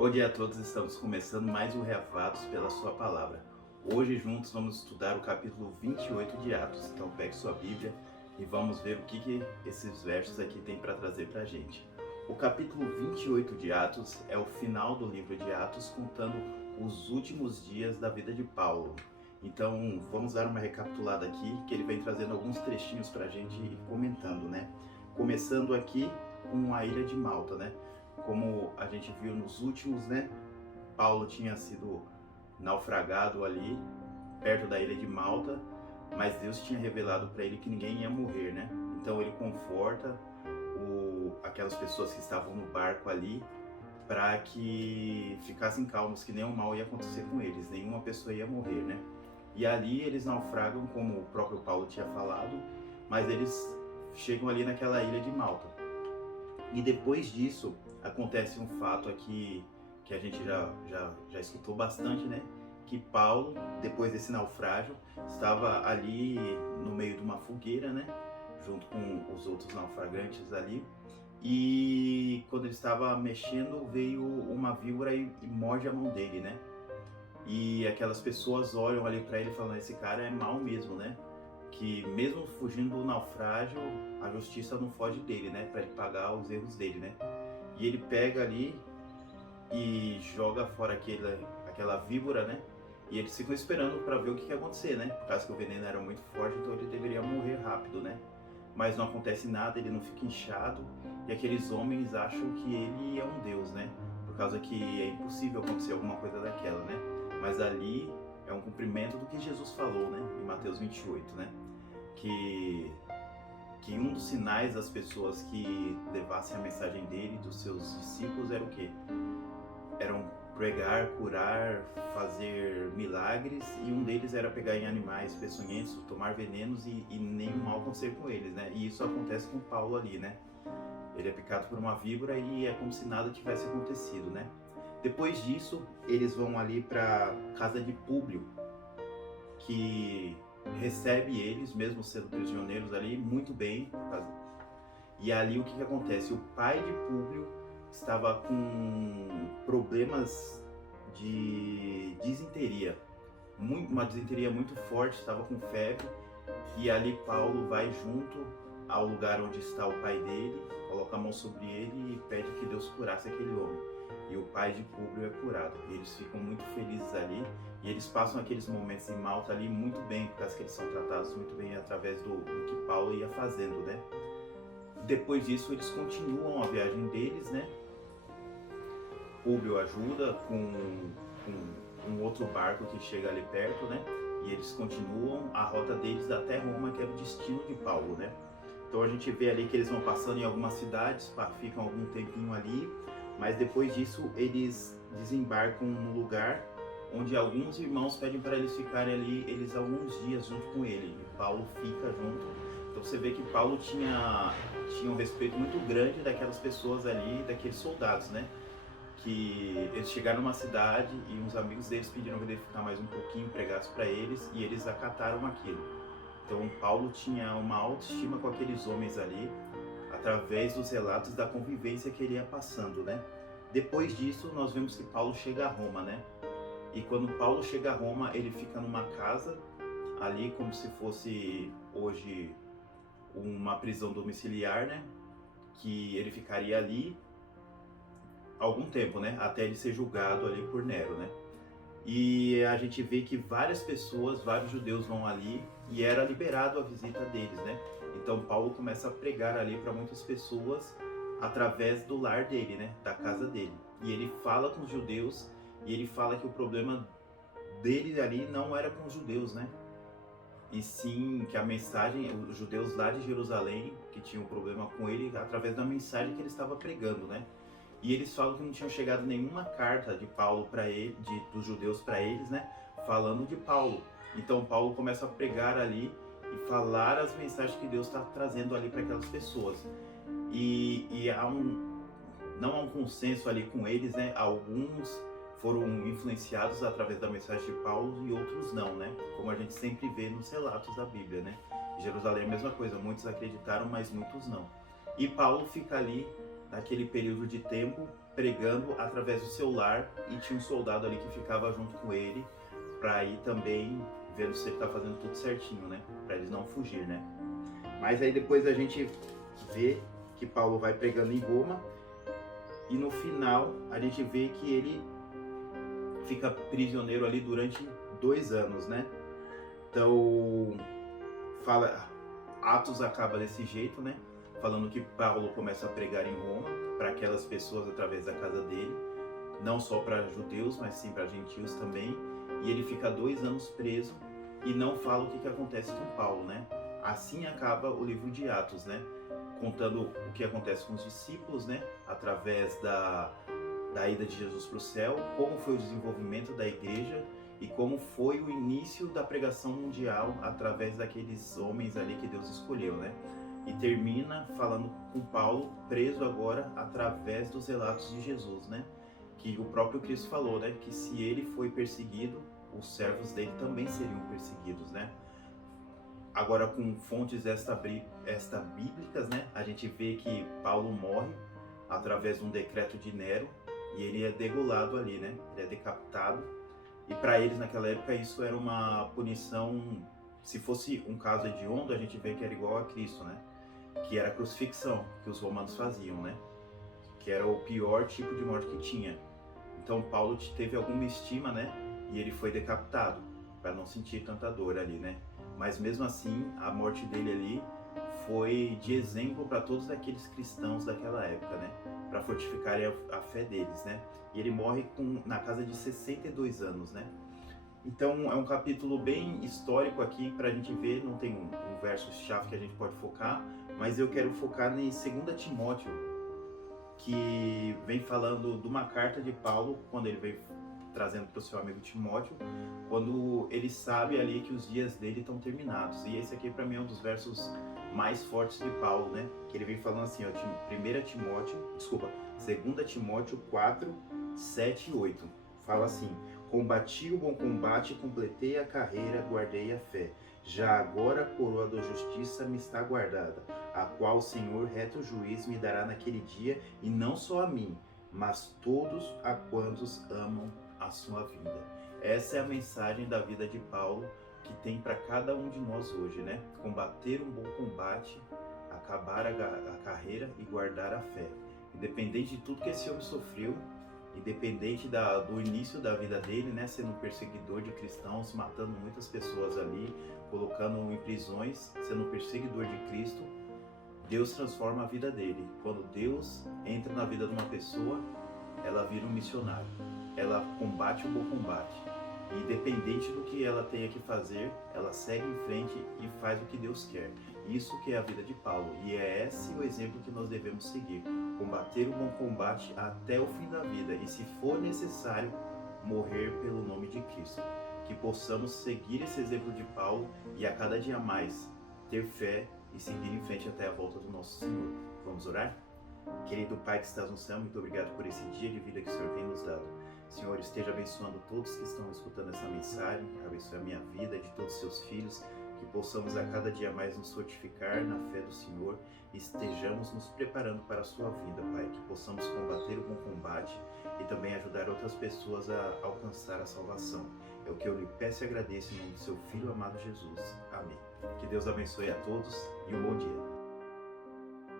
Bom dia a todos, estamos começando mais um Reavados pela sua palavra. Hoje juntos vamos estudar o capítulo 28 de Atos. Então pegue sua Bíblia e vamos ver o que esses versos aqui têm para trazer para a gente. O capítulo 28 de Atos é o final do livro de Atos, contando os últimos dias da vida de Paulo. Então vamos dar uma recapitulada aqui, que ele vem trazendo alguns trechinhos para a gente ir comentando, né? Começando aqui com a ilha de Malta, né? Como a gente viu nos últimos, né? Paulo tinha sido naufragado ali, perto da ilha de Malta, mas Deus tinha revelado para ele que ninguém ia morrer, né? Então ele conforta aquelas pessoas que estavam no barco ali para que ficassem calmos, que nenhum mal ia acontecer com eles, nenhuma pessoa ia morrer, né? E ali eles naufragam, como o próprio Paulo tinha falado, mas eles chegam ali naquela ilha de Malta. E depois disso, acontece um fato aqui que a gente já escutou bastante, né? Que Paulo, depois desse naufrágio, estava ali no meio de uma fogueira, né? Junto com os outros naufragantes ali. E quando ele estava mexendo, veio uma víbora e morde a mão dele, né? E aquelas pessoas olham ali para ele falando, esse cara é mau mesmo, né? Que mesmo fugindo do naufrágio, a justiça não foge dele, né? Para ele pagar os erros dele, né? E ele pega ali e joga fora aquela víbora, né? E eles ficam esperando para ver o que ia acontecer, né? Por causa que o veneno era muito forte, então ele deveria morrer rápido, né? Mas não acontece nada, ele não fica inchado e aqueles homens acham que ele é um deus, né? Por causa que é impossível acontecer alguma coisa daquela, né? Mas ali é um cumprimento do que Jesus falou, né? Em Mateus 28, né? Que um dos sinais das pessoas que levassem a mensagem dele, dos seus discípulos, era o quê? Eram pregar, curar, fazer milagres, e um deles era pegar em animais peçonhentos, tomar venenos e nenhum mal acontecer com eles, né? E isso acontece com Paulo ali, né? Ele é picado por uma víbora e é como se nada tivesse acontecido, né? Depois disso, eles vão ali para casa de Públio, que recebe eles, mesmo sendo prisioneiros ali, muito bem. E ali o que acontece? O pai de Públio estava com problemas de disenteria, uma disenteria muito forte, estava com febre. E ali Paulo vai junto ao lugar onde está o pai dele, coloca a mão sobre ele e pede que Deus curasse aquele homem. E o pai de Públio é curado. E eles ficam muito felizes ali. E eles passam aqueles momentos em Malta ali muito bem, por causa que eles são tratados muito bem através do que Paulo ia fazendo, né? Depois disso, eles continuam a viagem deles, né? Públio ajuda com um outro barco que chega ali perto, né? E eles continuam a rota deles até Roma, que era o destino de Paulo, né? Então a gente vê ali que eles vão passando em algumas cidades, ficam algum tempinho ali, mas depois disso eles desembarcam num lugar onde alguns irmãos pedem para eles ficarem ali, eles alguns dias junto com ele, e Paulo fica junto. Então você vê que Paulo tinha um respeito muito grande daquelas pessoas ali, daqueles soldados, né? Que eles chegaram numa cidade e uns amigos deles pediram para ele ficar mais um pouquinho, pregasse para eles, e eles acataram aquilo. Então Paulo tinha uma autoestima com aqueles homens ali, através dos relatos da convivência que ele ia passando, né? Depois disso, nós vemos que Paulo chega a Roma, né? E quando Paulo chega a Roma, ele fica numa casa, ali como se fosse hoje uma prisão domiciliar, né? Que ele ficaria ali algum tempo, né? Até ele ser julgado ali por Nero, né? E a gente vê que várias pessoas, vários judeus vão ali e era liberado a visita deles, né? Então Paulo começa a pregar ali para muitas pessoas através do lar dele, né? Da casa dele. E ele fala com os judeus e ele fala que o problema dele ali não era com os judeus, né? E sim que a mensagem, os judeus lá de Jerusalém, que tinham um problema com ele através da mensagem que ele estava pregando, né? E eles falam que não tinha chegado nenhuma carta de Paulo para ele, dos judeus para eles, né? Falando de Paulo. Então Paulo começa a pregar ali e falar as mensagens que Deus está trazendo ali para aquelas pessoas. E não há um consenso ali com eles, né? Alguns foram influenciados através da mensagem de Paulo e outros não, né? Como a gente sempre vê nos relatos da Bíblia, né? Em Jerusalém é a mesma coisa, muitos acreditaram, mas muitos não. E Paulo fica ali naquele período de tempo, pregando através do seu lar, e tinha um soldado ali que ficava junto com ele para ir também vendo se ele está fazendo tudo certinho, né? Para eles não fugir, né? Mas aí depois a gente vê que Paulo vai pregando em Roma e no final a gente vê que ele fica prisioneiro ali durante 2 anos, né? Então, Atos acaba desse jeito, né? Falando que Paulo começa a pregar em Roma para aquelas pessoas através da casa dele, não só para judeus, mas sim para gentios também. E ele fica 2 anos preso e não fala o que acontece com Paulo, né? Assim acaba o livro de Atos, né? Contando o que acontece com os discípulos, né? Através da ida de Jesus para o céu, como foi o desenvolvimento da igreja e como foi o início da pregação mundial através daqueles homens ali que Deus escolheu, né? E termina falando com Paulo preso agora através dos relatos de Jesus, né? Que o próprio Cristo falou, né? Que se ele foi perseguido, os servos dele também seriam perseguidos, né? Agora, com fontes bíblicas, né? A gente vê que Paulo morre através de um decreto de Nero e ele é degolado ali, né? Ele é decapitado. E para eles, naquela época, isso era uma punição. Se fosse um caso hediondo, a gente vê que era igual a Cristo, né? Que era a crucifixão que os romanos faziam, né? Que era o pior tipo de morte que tinha. Então Paulo teve alguma estima, né? E ele foi decapitado para não sentir tanta dor ali, né? Mas mesmo assim, a morte dele ali foi de exemplo para todos aqueles cristãos daquela época, né? Para fortificarem a fé deles, né? E ele morre na casa de 62 anos, né? Então é um capítulo bem histórico aqui para a gente ver, não tem um verso-chave que a gente pode focar, mas eu quero focar em 2 Timóteo, que vem falando de uma carta de Paulo, quando ele veio trazendo para o seu amigo Timóteo, quando ele sabe ali que os dias dele estão terminados. E esse aqui para mim é um dos versos mais fortes de Paulo, né? Que ele vem falando assim, ó, 2 Timóteo 4, 7 e 8. Fala assim: combati o bom combate, completei a carreira, guardei a fé. Já agora a coroa da justiça me está guardada, a qual o Senhor, reto juiz, me dará naquele dia, e não só a mim, mas todos a quantos amam a sua vida. Essa é a mensagem da vida de Paulo que tem para cada um de nós hoje, né? Combater um bom combate, acabar a carreira e guardar a fé. Independente de tudo que esse homem sofreu, independente do início da vida dele, né? Sendo um perseguidor de cristãos, matando muitas pessoas ali, colocando em prisões, sendo um perseguidor de Cristo, Deus transforma a vida dele. Quando Deus entra na vida de uma pessoa, ela vira um missionário. Ela combate o bom combate. E independente do que ela tenha que fazer, ela segue em frente e faz o que Deus quer. Isso que é a vida de Paulo. E é esse o exemplo que nós devemos seguir. Combater o bom combate até o fim da vida. E se for necessário, morrer pelo nome de Cristo. Que possamos seguir esse exemplo de Paulo e a cada dia mais ter fé e seguir em frente até a volta do nosso Senhor. Vamos orar? Querido Pai que estás no céu, muito obrigado por esse dia de vida que o Senhor tem nos dado. Senhor, esteja abençoando todos que estão escutando essa mensagem, abençoe a minha vida e de todos os seus filhos, que possamos a cada dia mais nos fortificar na fé do Senhor e estejamos nos preparando para a sua vinda, Pai, que possamos combater o bom combate e também ajudar outras pessoas a alcançar a salvação. É o que eu lhe peço e agradeço em nome do seu Filho amado Jesus. Amém. Que Deus abençoe a todos e um bom dia.